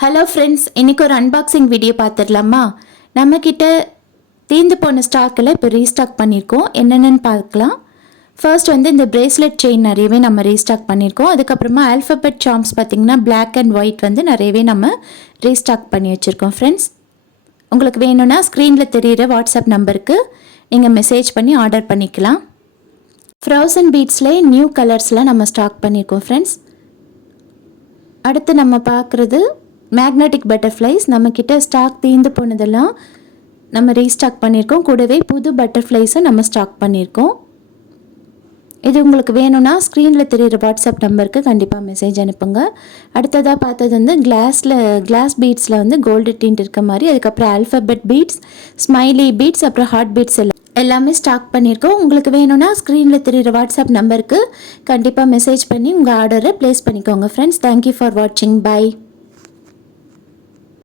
Hello friends, இன்றைக்கி ஒரு unboxing video பார்த்துடலாமா? நம்மக்கிட்ட தீர்ந்து போன ஸ்டாக்கில் இப்போ ரீஸ்டாக் பண்ணியிருக்கோம். என்னென்னு பார்க்கலாம். ஃபர்ஸ்ட் இந்த பிரேஸ்லெட் செயின் நிறையவே நம்ம ரீஸ்டாக் பண்ணியிருக்கோம். அதுக்கப்புறமா ஆல்ஃபபெட் சார்ம்ஸ் பார்த்திங்கன்னா பிளாக் அண்ட் ஒயிட் நிறையவே நம்ம ரீஸ்டாக் பண்ணி வச்சுருக்கோம். ஃப்ரெண்ட்ஸ், உங்களுக்கு வேணும்னா ஸ்க்ரீனில் தெரிகிற வாட்ஸ்அப் நம்பருக்கு நீங்கள் மெசேஜ் பண்ணி ஆர்டர் பண்ணிக்கலாம். ஃப்ரோசன் பீட்ஸ்லேயே நியூ கலர்ஸ்லாம் நம்ம ஸ்டாக் பண்ணியிருக்கோம். ஃப்ரெண்ட்ஸ், அடுத்து நம்ம பார்க்குறது மேக்னெட்டிக் பட்டர்ஃப்ளைஸ். நம்மக்கிட்ட ஸ்டாக் தீர்ந்து போனதெல்லாம் நம்ம ரீஸ்டாக் பண்ணியிருக்கோம். கூடவே புது பட்டர்ஃப்ளைஸும் நம்ம ஸ்டாக் பண்ணியிருக்கோம். இது உங்களுக்கு வேணும்னா ஸ்க்ரீனில் தெரிகிற வாட்ஸ்அப் நம்பருக்கு கண்டிப்பாக மெசேஜ் அனுப்புங்க. அடுத்ததாக பார்த்தது கிளாஸ் பீட்ஸில் கோல்டு டிண்ட் இருக்க மாதிரி, அதுக்கப்புறம் ஆல்ஃபபெட் பீட்ஸ், ஸ்மைலி பீட்ஸ், அப்புறம் ஹார்ட் பீட்ஸ் எல்லாமே ஸ்டாக் பண்ணியிருக்கோம். உங்களுக்கு வேணும்னா ஸ்க்ரீனில் தெரிகிற வாட்ஸ்அப் நம்பருக்கு கண்டிப்பாக மெசேஜ் பண்ணி உங்கள் ஆர்டரை ப்ளேஸ் பண்ணிக்கோங்க. ஃப்ரெண்ட்ஸ், தேங்க்யூ ஃபார் வாட்சிங். பை.